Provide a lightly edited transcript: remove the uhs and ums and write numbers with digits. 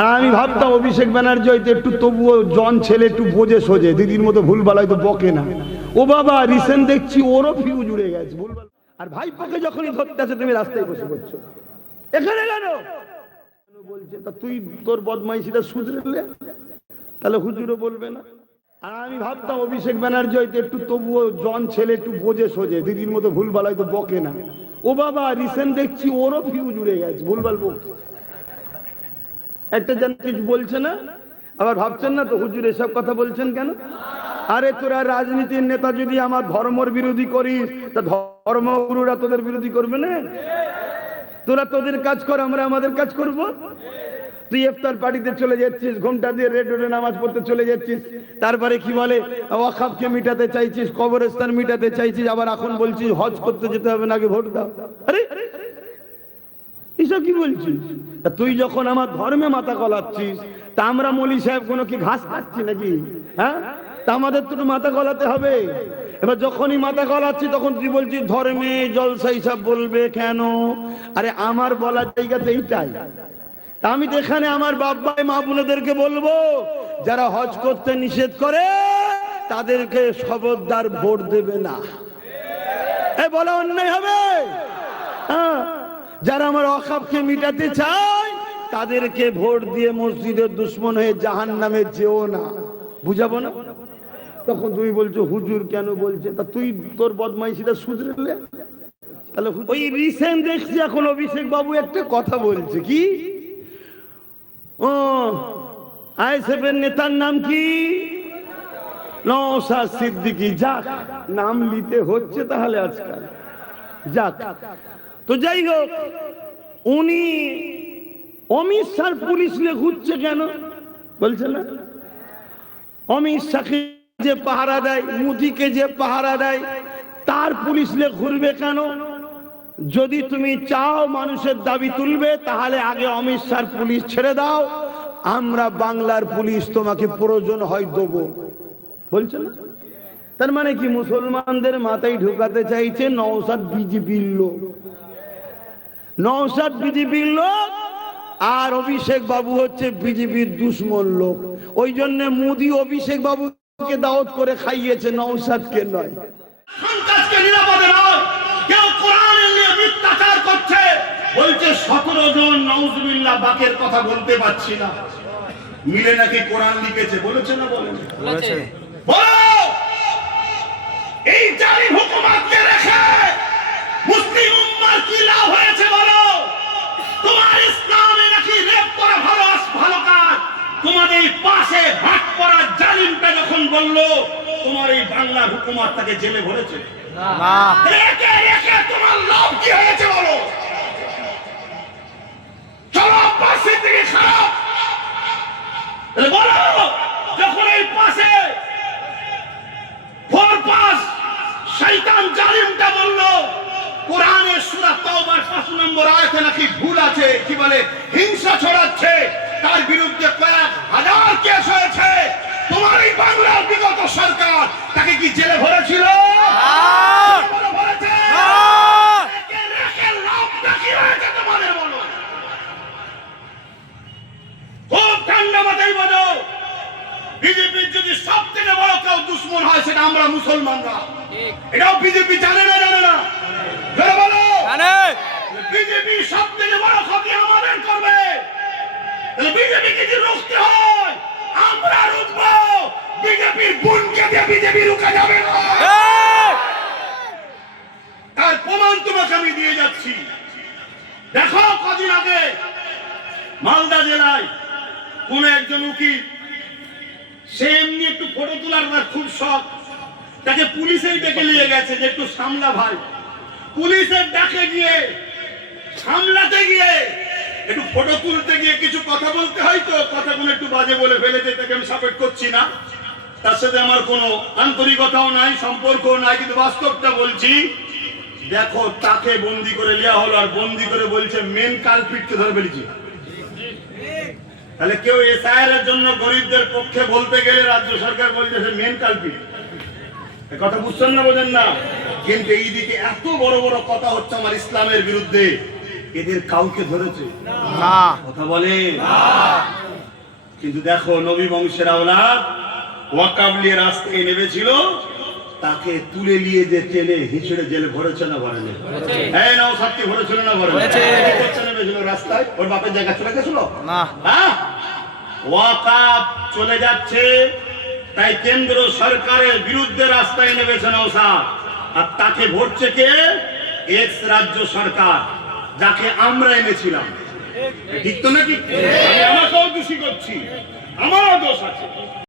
আর আমি ভাবতাম অভিষেক ব্যানার্জি হয়তো একটু তবুও জন ছেলে, একটু বোঝে সোজে, দিদির মতো ভুলভাল হয়তো বকে না। ও বাবা, রিসেন্ট দেখছি ওরও ফিউজ উড়ে গেছে ভুলভাল। আর ভাইপোকে যখনই ধরতে আছে তুমি রাস্তায় বসে পড়ছো, এখানে কেন বলছে, তা তুই তোর বদমাইশিটা শুধরে তাহলে হুজুরও বলবে না। আর আমি ভাবতাম অভিষেক ব্যানার্জি হয়তো একটু তবুও জন ছেলে, একটু বোঝে সোজে, দিদির মতো ভুলভাল হয়তো বকে না। ও বাবা, রিসেন্ট দেখছি ওরও ফিউজ উড়ে গেছে ভুলভাল বকছে। একটা জন কিছু বলছে না, আবার ভাবছেন না তো হুজুর এসব কথা বলছেন কেন? আরে তোরা রাজনীতির নেতা যদি আমার ধর্মের বিরোধী করিস, তা ধর্মগুরুরা তোদের বিরোধী করবে না? তোরা তোদের কাজ কর, আমরা আমাদের কাজ করব। তুই ইফতার পার্টিতে চলে যাচ্ছিস, ঘন্টা দিয়ে রেড রোডে নামাজ পড়তে চলে যাচ্ছিস, তারপরে কি বলে ওয়াকফকে মিটাতে চাইছিস, কবরস্থান মিটাতে চাইছিস, আবার এখন বলছিস হজ করতে যেতে হবে না, আগে ভোট দাও। আরে এসব কি বলছিস? তুই যখন আমার ধর্মে মাথা গলাচ্ছিস, তা আমরা মৌলী সাহেব কোনো কি ঘাস খাচ্ছি নাকি? হ্যাঁ, তা আমাদের তো মাথা গলাতে হবে। এবার যখনই মাথা গলাচ্ছি তখন তুই বলছিস ধর্মে জলসা হিসাব বলবে কেন? আরে আমার বলার জায়গাতে এইটাই। তা আমি তো এখানে আমার বাপ ভাই মা বোনেদেরকে বলবো, যারা হজ করতে নিষেধ করে তাদেরকে খবরদার ভোট দেবে না। এ বলা অন্যায় হবে? হ্যাঁ, যারা আমার ওয়াকফকে মিটাতে চায় তাদেরকে ভোট দিয়ে মসজিদের দুশ্মন হয়ে জাহান্নামে যেও না। বুঝাবো না? তখন তুমি বলছো হুজুর কেন বলছে, তা তুই তোর বদমাইশিটা শুধরে তাহলে। ওই রিসেন্ট দেখছি এখন অভিষেক বাবু একটা কথা বলছে, কি ও আইএসএফের নেতার নাম কি? নওশাদ সিদ্দিকী। যাক, নাম নিতে হচ্ছে তাহলে আজকাল। যাক, তো যাই হোক, উনি অমিত শাহ পুলিশ নিয়ে ঘুরছে কেন বলছে না? অমিত শাহকে যে পাহারা দেয়, মোদিকে যে পাহারা দেয়, তার পুলিশ নিয়ে ঘুরবে কেন? যদি তুমি চাও মানুষের দাবি তুলবে, তাহলে আগে অমিত শাহ পুলিশ ছেড়ে দাও, আমরা বাংলার পুলিশ তোমাকে প্রয়োজন হয় দেবো। বলছে না? তার মানে কি মুসলমানদের মাথায় ঢুকাতে চাইছে নওশাদ বিজেপির লোক, নওশাদ বিজেপির লোক, আর অভিষেক বাবু হচ্ছে বিজেপির দুশ্মন লোক। ওই জন্য মোদি অভিষেক বাবুকে দাওয়াত করে খাইয়েছে, নওশাদকে নয়। সন্ত্রাসকে নিরাপদে নয়, কেউ কোরআনের নিয়ে মিথ্যাচার করছে, বলছে 17 জন নাউজুবিল্লাহ বাকের কথা বলতে পারছি না, মিলে নাকি কোরআন লিখেছে। বলেছে না? বলেছে। বলো, এই জালিম হুকুমতকে রেখে মুসলিম উম্মার কি লাভ হয়েছে? বলো, তোমার ইসলামে নাকি রেপ করা ভালো কাজ, তোমাদের পাশে ভাট করা জালিমটা যখন বললো, তোমার এই বাংলার হুকুমত তাকে জেলে ভরেছে না। রেখে রেখে তোমার লাভ কি হয়েছে? বলো, চলো পাশে থেকে খারাপ বলো, যখন এই পাশে শয়তান জালিমটা বলল কোরআনের সূরা তাওবার 5 নম্বর আয়াতে নাকি ভুল আছে, কি বলে হিংসা ছড়াচ্ছে, তার বিরুদ্ধে কয়েক হাজার কেস হয়েছে, তোমার এই বাংলার বিগত সরকার তাকে কি জেলে ভরেছিল? ভরেছে না। রেখে লাভটা কি হয়েছে তোমাদের? বলো, খুব ঠান্ডা মাথায় বলো, বিজেপির যদি সব থেকে বড় কেউ দুশ্মন হয় সেটা আমরা মুসলমানরা। এটাও বিজেপি জানে না? জানে না? জোরে বলো। জানে। বিজেপি সব থেকে বড় ক্ষতি আমাদের করবে, তাহলে বিজেপি যদি রুখতে হয় আমরা রুখবো। বিজেপির গুণকে দিয়ে বিজেপি রুখা যাবে না। তার প্রমাণ তোমাকে আমি দিয়ে যাচ্ছি। দেখো, কদিন আগে মালদা জেলায় কোন একজন উকিল, সে এমনি একটু ফটো তোলার খুব শখ, তাকে পুলিশের ডেকে নিয়ে গেছে যে একটু সামলা ভাই। পুলিশের ডাকে গিয়ে সামলাতে গিয়ে একটু ফটো তুলতে গিয়ে কিছু কথা বলতে হয়, তো কথাগুলো একটু বাজে বলে ফেলেছে, তাকে আমি সাপোর্ট করছি না, তার সাথে আমার কোনো আন্তরিকতাও নাই, সম্পর্কও নাই, কিন্তু বাস্তবটা বলছি। দেখো, তাকে বন্দি করে নেওয়া হলো, আর বন্দি করে বলছে মেন কালপিটকে ধরে ফেলেছি। তাহলে কেউ এসআইআর এর জন্য গরিবদের পক্ষে বলতে গেলে রাজ্য সরকার বলছে মেন কালপিট। কথা বুঝছেন না? বোঝেন না? কিন্তু এইদিকে এত বড় বড় কথা হচ্ছে আমার ইসলামের বিরুদ্ধে, এদের কাউকে ধরেছে না? কথা বলে না। কিন্তু দেখো নবী বংশের আওলাদ ওয়াকাব নিয়ে রাস্তায় নেমেছিল, তাকে তুলে নিয়ে যে টেনে হিঁচড়ে জেলে ভরেছে না ভরেনি? হ্যাঁ নাও সাথে ভরেছিল না ভরেনি? কি করছে নেমেছিল রাস্তায়? ওর বাপের জায়গা চলে গেছিল না? হ্যাঁ, ওয়াকাব চলে যাচ্ছে, তাই কেন্দ্র সরকারের বিরুদ্ধে রাস্তায় নেমেছে নওশাদ। আর তাকে ভরছে কে? এক্স রাজ্য সরকার, যাকে আমরা এনেছিলাম। ঠিক তো নাকি? আমি আমাকেও দোষী করছি, আমারও দোষ আছে।